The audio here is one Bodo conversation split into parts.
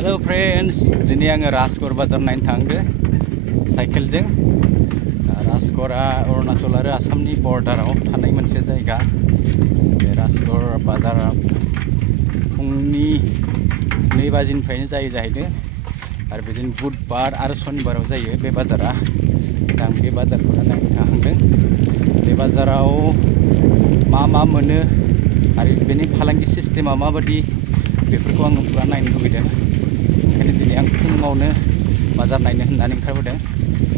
Halo friends, दिनै आङो राजगर बाजार नायनो थांदों साइकेलजों। राजगरा अरुणाचल आरो आसामनि बर्डाराव थानाय मोनसे जायगा। बे राजगर बाजारा फुंनि 2 बाजिनिफ्रायनो जायो जाहैदों आरो बिदिनो बुधबार आरो सनिबाराव जायो बे बाजारा। दा आं बे बाजारखौ नायनो थांदों। बे बाजाराव मा मोनो आरो बेनि फालांगि सिस्टेमा माबायदि बेफोरखौ आं पुरा नायनो लुबैदों। ओंखायनो दिनै आं फुङावनो बाजार नायनो होननानै ओंखारबोदों।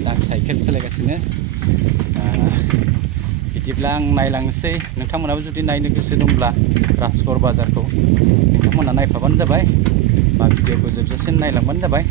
दा आं साइकेल सालायगासिनो। बिदिब्ला आं नायलांनोसै। नोंथांमोनाबो जुदि नायनो गोसो दंब्ला राजगर बाजारखौ नोंथांमोना नायफाबानो जाबाय बा भिडिअखौ जोबजासिम नायलांबानो जाबाय।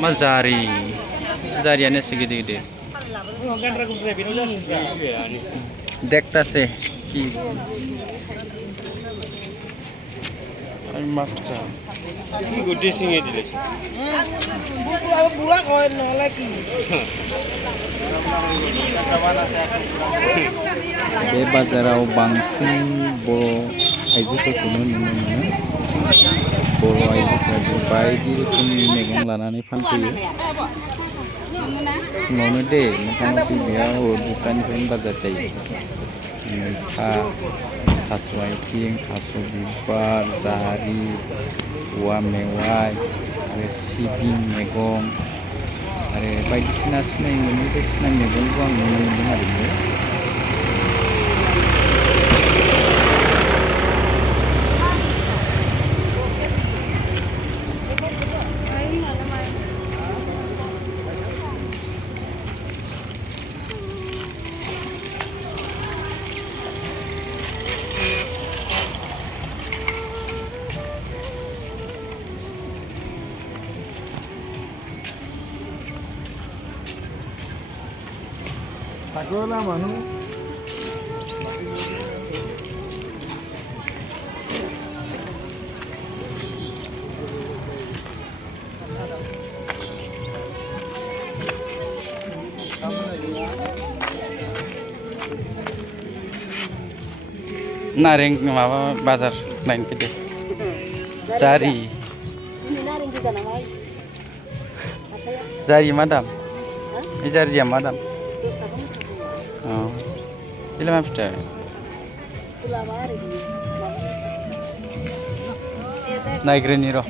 मा जारियानो एसे गिदिर देखतासे कि माखा गुड्डी सिंह दिले बे बाजाराव बांसिन बर' आइजोफोरखौनो नुनो मोनो। बर' आइजोफोरा बायदि रोखोमनि मैगं लानानै फानफैयो। फुङावनो दे नोंथाङा बेयाव दुटानिफ्रायनो बाजार जायो। मैथा, थास' आथिं, थास' बिबार, जारि, औवा मेवाइ आरो सिबिं मैगं आरो बायदिसिना सिनाय मोनै बायदिसिना मैगंखौ आं नुनो मोन्दों आरो बेयाव। Takola manu. नारें माबा बाजार नायनो फैदों। जारि मा दाम? बे जारिया मा दाम? Ini मा फिथाइ? नायग्रोनि र'।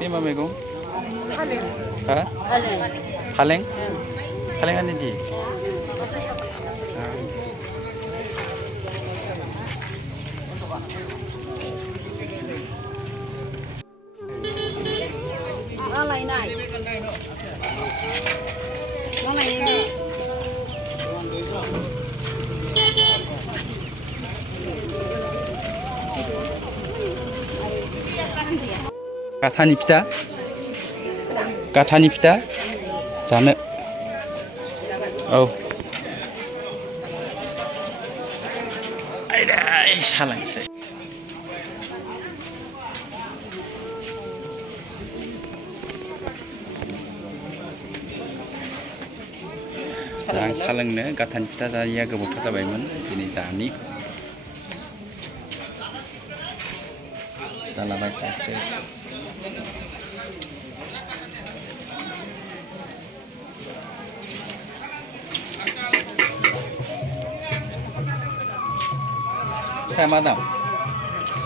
Lima megong. Hah? Kaleng? Kalengan ini. Gathani pita? Gathani pita? Jane. औ आयदाय सालायसै आं सा लोंनो गाथान फिथा जायैया गोबावथार जाबायमोन दिनै जानि जालाबाय थासै साया मा दाम?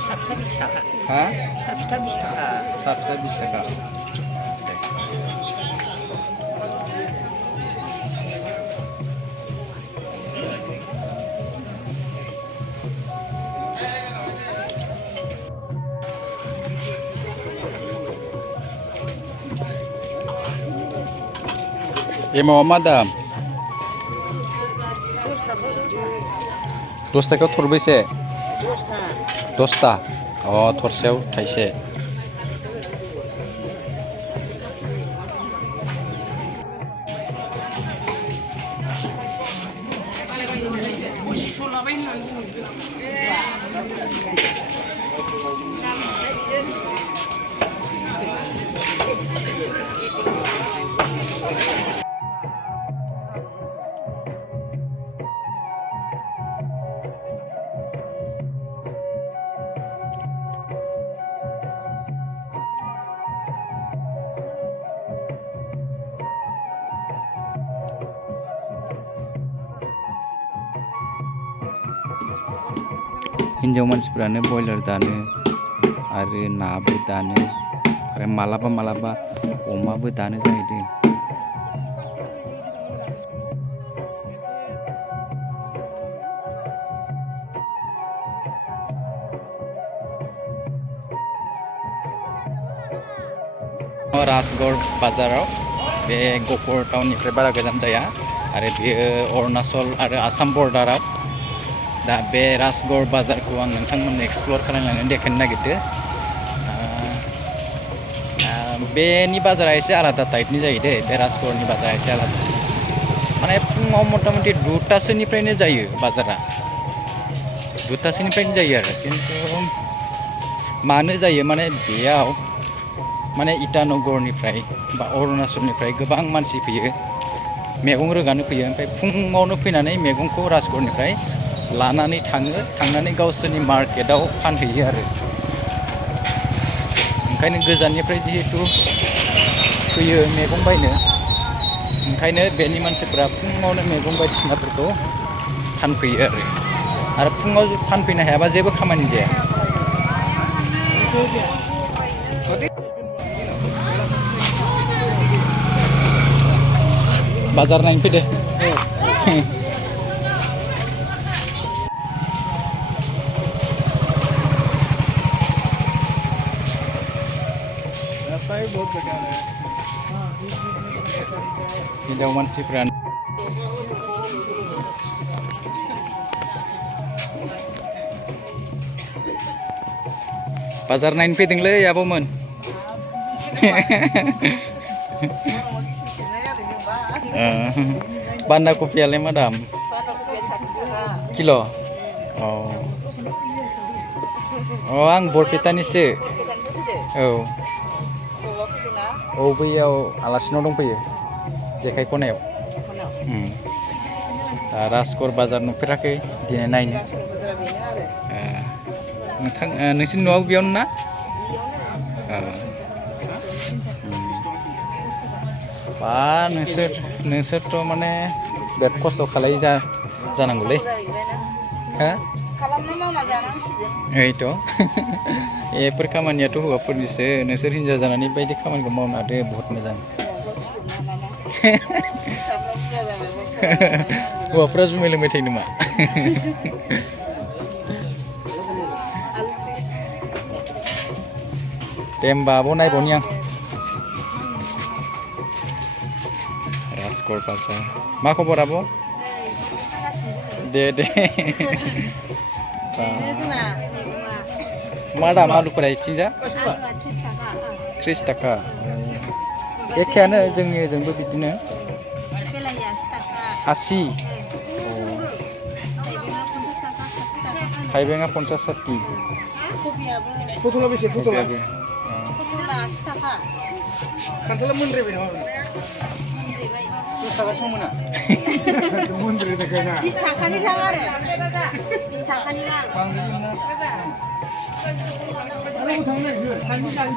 सातथा 20 थाखा। हा? सातथा 20 थाखा। सातथा 20 थाखा। एमावा मा दाम? 10 थाखायाव थरबैसे? 10था। अ थरसेयाव थाइसे। हिन्जाव मानसिफ्रानो बयलार दानो आरो नाबो दानो आरो मालाबा मालाबा अमाबो दानो जाहैदों। राजगढ़ बाजाराव बे गहपुर टाउननिफ्राय बारा गोजान जाया आरो बेयो अरुणाचल आरो आसाम बर्डाराव दा बे राजगढ़ बाजारखौ आं नोंथांमोननो एक्सप्लर खालामनानै देखायनो नागिरदों। बेनि बाजारा एसे आलादा टाइपनि जायो दे बे राजगढ़नि बाजारा एसे आलादा माने फुङाव मथा-मथि 2टासोनिफ्रायनो जायो बाजारा 2टासोनिफ्रायनो जायो आरो खिन्थु मानो जायो माने बेयाव माने इटानगरनिफ्राय बा अरुणाचलनिफ्राय गोबां मानसि फैयो मैगं रोगानो फैयो ओमफ्राय फुङावनो फैनानै मैगंखौ राजगढ़निफ्राय लानानै थांनानै गावसोरनि मार्केटाव फानहैयो आरो ओंखायनो गोजाननिफ्राय जिहेतु फैयो मैगं बायनो ओंखायनो बेनि मानसिफोरा फुङावनो मैगं बायदिसिनाफोरखौ फानफैयो आरो फुङाव फानफैनो हायाबा जेबो खामानि जाया। बाजार नायनो फैदो। हिन्जाव मानसिफ्रा बाजार नायनो फैदोंलै आब'मोन। बान्दा कफियालाय मा दाम? किल'? अ आं बरपेटानिसो। औ औ बैयाव आलासिनाव दंफैयो जेखाइ खनायाव। राजगढ़ बाजार नुफेराखै दिनै नायनो। नोंसोरनि न'आव बेयावनो ना? बा नोंसोरथ' माने बिराद खस्थ' खालायो जानांगौलै। हा? खालामना मावना जानांसिगोन। ओइथ' बेफोर खामानियाथ' हौवाफोरनिसो नोंसोर हिन्जाव जानानै बायदि खामानिखौ मावनो हादो बहुत मोजां। हौवाफ्रा जुमाय लोंबाय थायो नामा? दे होमबा आब' नायबावनि आं। राजगढ़ बाजार मा खबर आब'? दे मा दाम आलुफोरा इथिंजा? 30 थाखा। एखेयानो जोंनि ओजोंबो बिदिनो। बेलाहि 80 थाखा। 80 थाइबेंआ 50 60 खबियाबो फटला बेसे फटला पटला 80 थाखा खान्थाला मोनद्रायबाय नामा मोनब्रैबाय 10 थाखा सम मोना मोनद्राय थाखायना 20 थाखानि रां आरो 20 थाखानि रां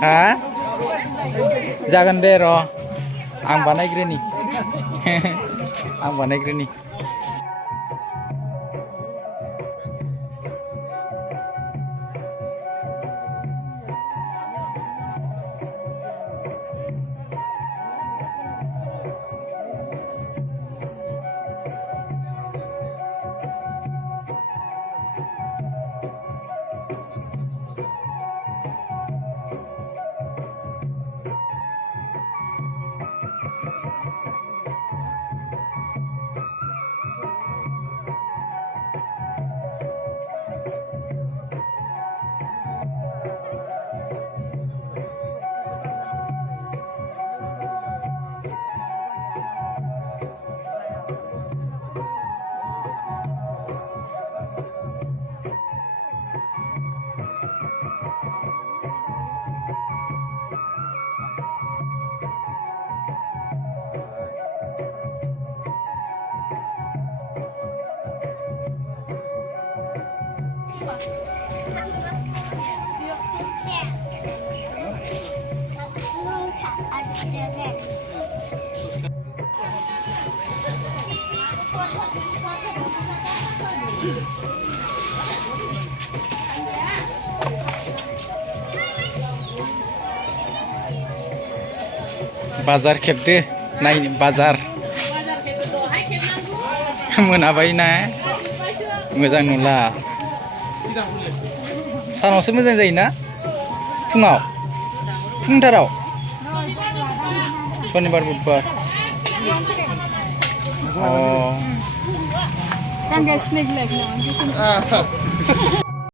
हा जागोन दे र' आं बानायग्रोनि आं बानायग्रोनि बाजार खेबदो नायनो बाजार मोनाबाय ना मोजां नुला सानावसो मोजां जायोना फुङाव फुंथाराव शनिबार बुधबार Kan gak snack like no.